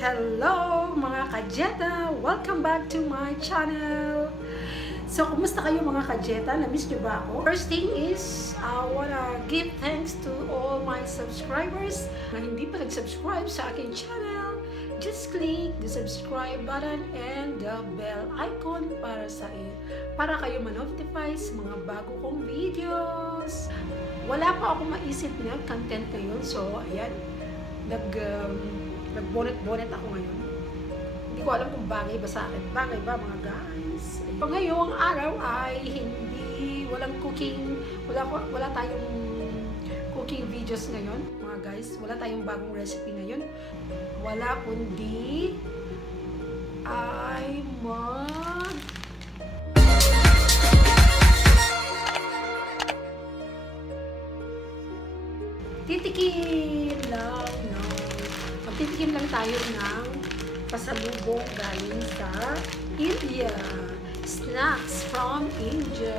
Hello mga kajeta! Welcome back to my channel! So, kumusta kayo mga kajeta? Na-miss nyo ba ako? First thing is, I wanna give thanks to all my subscribers na hindi pa nag-subscribe sa aking channel. Just click the subscribe button and the bell icon para kayo ma-notify sa mga bago kong videos. Wala pa ako maisip na content ngayon. So, ayan. Nag-bonnet ako ngayon. Hindi ko alam kung bagay ba sa akin. Bagay ba mga guys? Ngayong araw ay walang cooking, wala tayong cooking videos ngayon mga guys. Wala tayong bagong recipe ngayon. Wala kundi ay magtitikim lang tayo ng pasalubong galing sa India. Snacks from India.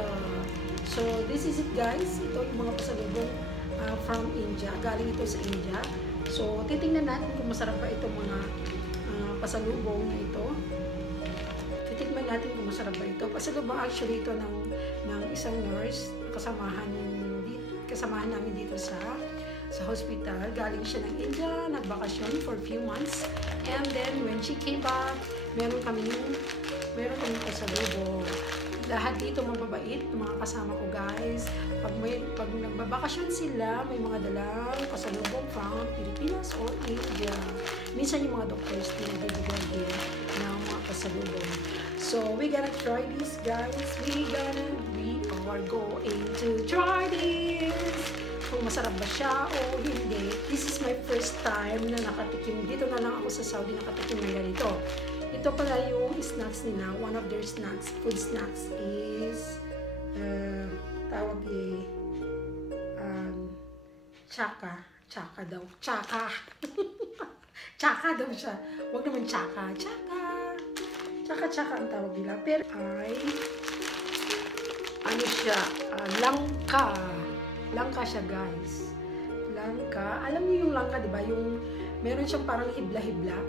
So, this is it guys. Ito yung mga pasalubong from India. Galing ito sa India. So, titingnan natin kung masarap pa itong mga pasalubong na ito. Titikman natin kung masarap ba ito. Pasalubong actually ito ng isang nurse. Kasamahan namin dito sa hospital. Galing siya ng India, nagbakasyon for a few months. And then, when she came back, meron kami pasalubong. Lahat dito mababait, mga kasama ko guys. Pag nagbabakasyon sila, may mga dalang pasalubong from Pilipinas or India. Minsan yung mga doctors din nagbibigay din ng mga pasalubong. So, we gonna try this guys. We are going to try this. Kung masarap ba siya o hindi. This is my first time na nakatikim. Dito na lang ako sa Saudi nakatikim na ganito. Ito pala yung snacks nila. One of their snacks, food snacks is tawag chaka. Chaka daw. Chaka. Chaka daw siya. Huwag naman chaka. Chaka. Chaka ang tawag nila. Pero ay ano siya? Langka. Langka siya guys. Langka. Alam niyo yung langka, di ba? Yung meron siyang parang hibla-hibla.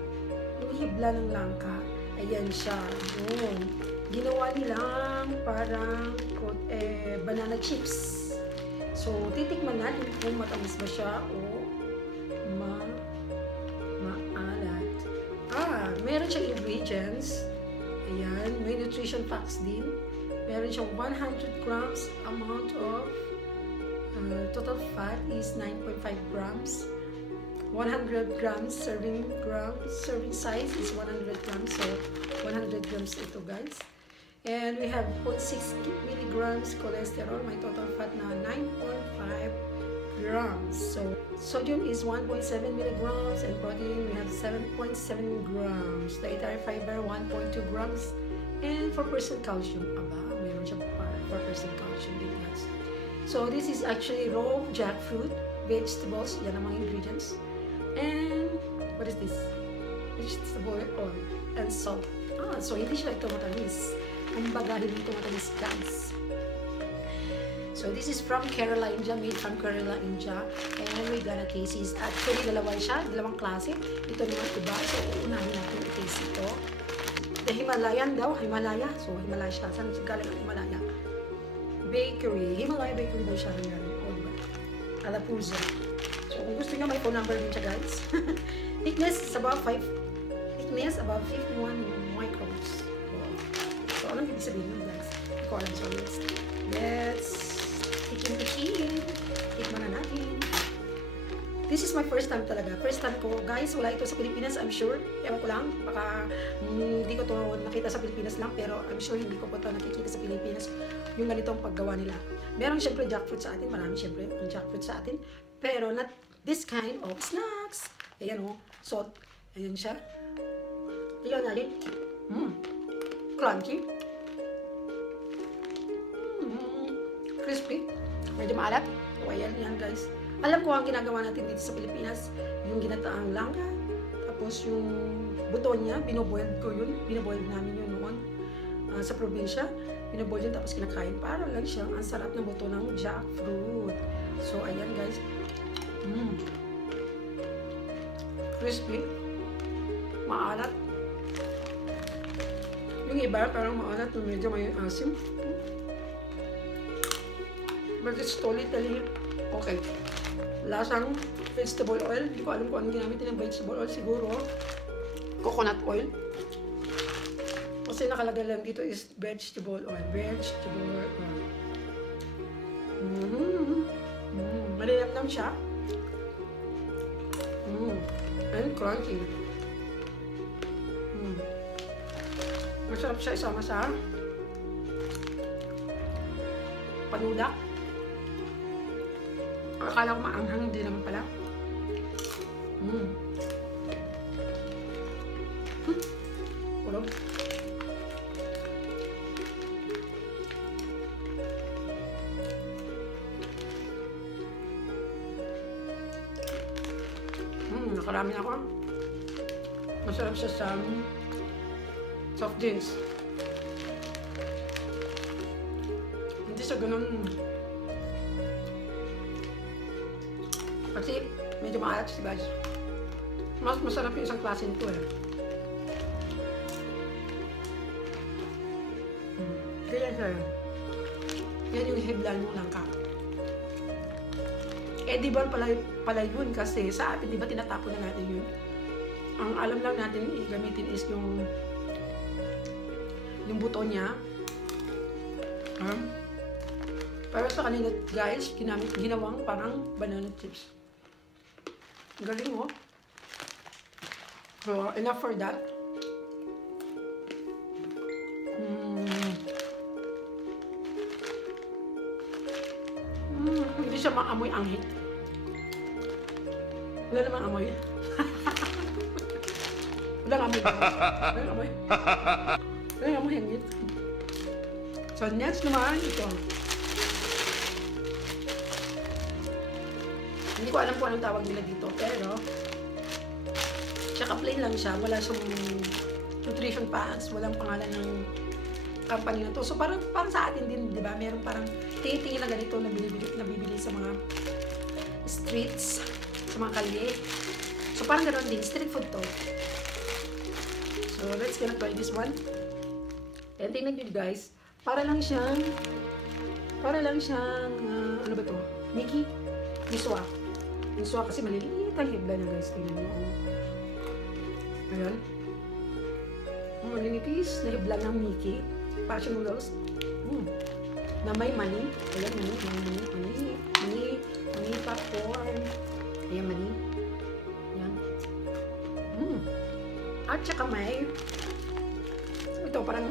Yung hibla ng langka. Ayan siya. Yun. Ginawa nilang parang banana chips. So, titikman natin kung matamis ba siya o maalat. Meron siyang ingredients. Ayan. May nutrition facts din. Meron siyang 100 grams amount of total fat is 9.5 grams. 100 grams serving size is 100 grams. So 100 grams ito guys. And we have 0.6 milligrams cholesterol. May total fat na 9.5 grams. So sodium is 1.7 milligrams and protein we have 7.7 grams. Dietary fiber 1.2 grams and 4% calcium. Meron siya 4% calcium din guys. So, this is actually raw jackfruit, vegetables, yan ang mga ingredients. And, what is this? Vegetable oil and salt. So hindi siya ito matamis. Kumbaga, hindi ito matamis, guys. So, this is from Kerala, India, made from Kerala, India. And we gonna taste this. Actually, dalawang klase. Ito naman iba. So, unahin natin i-taste ito. The Himalayan daw, Himalaya. So, Himalaya siya. Saan galing ang Himalaya? Bakery. Himalaya Bakery daw siya rin yan. O, diba? Alapuza. So, kung gusto nyo, may phone number din siya, guys. Thickness is about 51 microns. So, anong ibig sabihin nyo, guys? Hindi ko alam. So, let's tikim. Tikman na natin. This is my first time talaga. First time ko, guys. Wala ito sa Pilipinas, I'm sure. Ewan ko lang. Baka hindi ko to nakita sa Pilipinas lang. Pero I'm sure hindi ko po ito nakikita sa Pilipinas. Yung ganitong paggawa nila. Meron siyempre jackfruit sa atin. Marami siyempre ang jackfruit sa atin. Pero not this kind of snacks. Ayan o. So, ayan siya. Ayan natin. Crunchy. Crispy. Medyo maalat. O ayan guys. Alam ko ang ginagawa natin dito sa Pilipinas, yung ginataang langka, tapos yung buton niya, binoboiled ko yun, binoboiled namin yun noon sa probinsya, binoboiled yun tapos kinakain, para lang siyang ang sarap ng buto ng jackfruit. So, ayan guys, crispy, maalat. Yung iba, parang maalat, medyo may asim. But it's totally okay. Lasang vegetable oil. Hindi ko alam kung anong ginamit ng vegetable oil. Siguro, coconut oil. Kasi nakalagay lang dito is vegetable oil. Vegetable oil. Malinamnam siya. And crunchy. Masarap siya isama sa panulak. Akala ko maanghang, hindi naman pala. Kulog. Nakarami ako. Masarap siya sa soft drinks. Hindi siya ganun. Kasi medyo maalat siya, guys. Mas masarap yung isang klase nito eh. Ganyan siya. Yan yung hibla ng langka. Eh, di ba pala yun kasi sa atin, di ba tinatapon na natin yun? Ang alam lang natin i-gamitin is yung buto niya. Pero sa kanila, guys, ginawang parang banana chips. Galing, oh. So, enough for that. Hindi siya maamoy anghit. Wala namang amoy. Walang amoy. Walang amoy. Walang amoy anghit. So, next naman, ito. Hindi ko alam kung anong tawag nila dito, pero tsaka plain lang siya. Wala siyang nutrition packs, walang pangalan ng company na to. So, parang sa atin din, di ba? Meron parang tingin na ganito na bibili sa mga streets, sa mga kalye. So, parang ganoon din. Street food to. So, let's gonna try this one. And tingnan nyo guys, para lang siyang, ano ba to? Mickey? Miswa. Miswa kasi maliliit ang hibla niya guys. Tingnan nyo. Ayan. Malinipis na hibla ng Mickey. Para siyang noodles. Na may mani. Ayan, mani popcorn. Ayan, mani. Ayan. At saka may ito, parang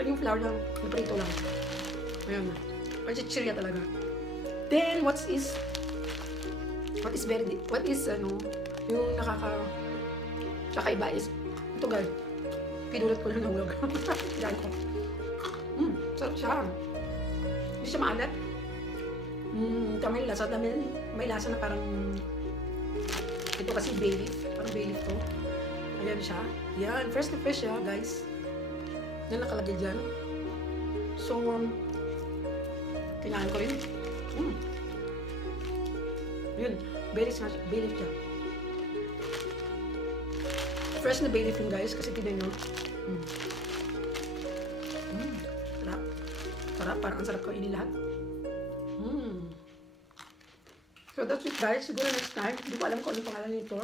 yung flour lang, yung prito lang. Ayan. Parang chichirya talaga. Then, what is yung kakaiba is, ito guys, pinulot ko lang nahulog. Yan ko. Sarap siya. Hindi siya maalat. May lasa na parang, ito kasi bay leaf. Parang bay leaf to. Ayan siya. Yan. Fresh na fresh siya, guys. Yan nakalagay dyan. So, kailangan ko rin. Yun. Bay leaf siya. Fresh na bay leaf yun, guys. Kasi tignan nyo. Sarap. Sarap. Parang ang sarap kainin lahat. So that's it guys. Siguro next time. Hindi ko alam kung ano pangalan nito.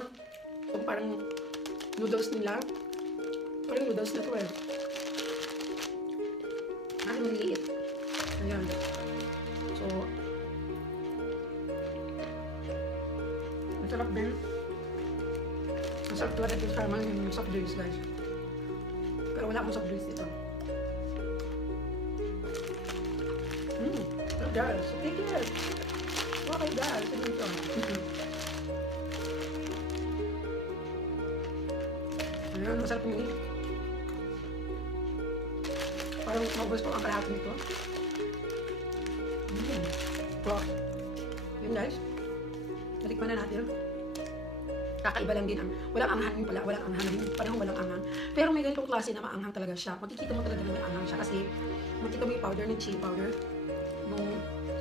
Kung parang noodles nila. Parang noodles na ito eh. Ang liliit. Ayan. So, masarap din. Masarap talaga ito sa mga soft drinks guys. Pero wala akong soft drinks dito. Guys, take care. Okay guys, ito ito. Ayan, masarap yung parang maubos ko ang kalahati nito. So, yun guys. Natikman na natin. Kakaiba lang din ang, walang anghang pala, walang anghang din, parang walang anghang. Pero may ganitong klase na maanghang talaga siya. Makikita mo talaga na may anghang siya kasi makikita mo yung powder ng chili powder. Yung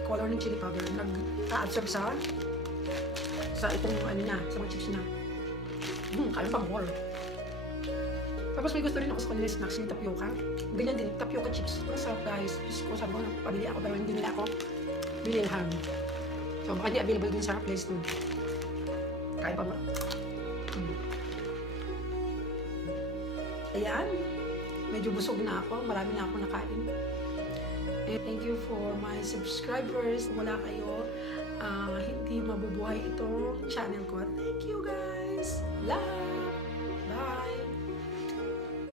color ng chili powder, nag-a-absorb sa itong ano niya, sa mga chips niya. Kaya pa more. Tapos may gusto rin ako sa kanila snacks yung tapioca. Ganyan din, tapioca chips. Ang sarap guys. Diyos ko, sabi ko, pabili ako pero hindi nila ako bililhan. So, baka di available din sa place nun. Kaya pa more. Ayan. Medyo busog na ako. Marami na ako nakain. And thank you for my subscribers. Wala kayo, hindi mabubuhay itong channel ko. Thank you guys. Love. Bye.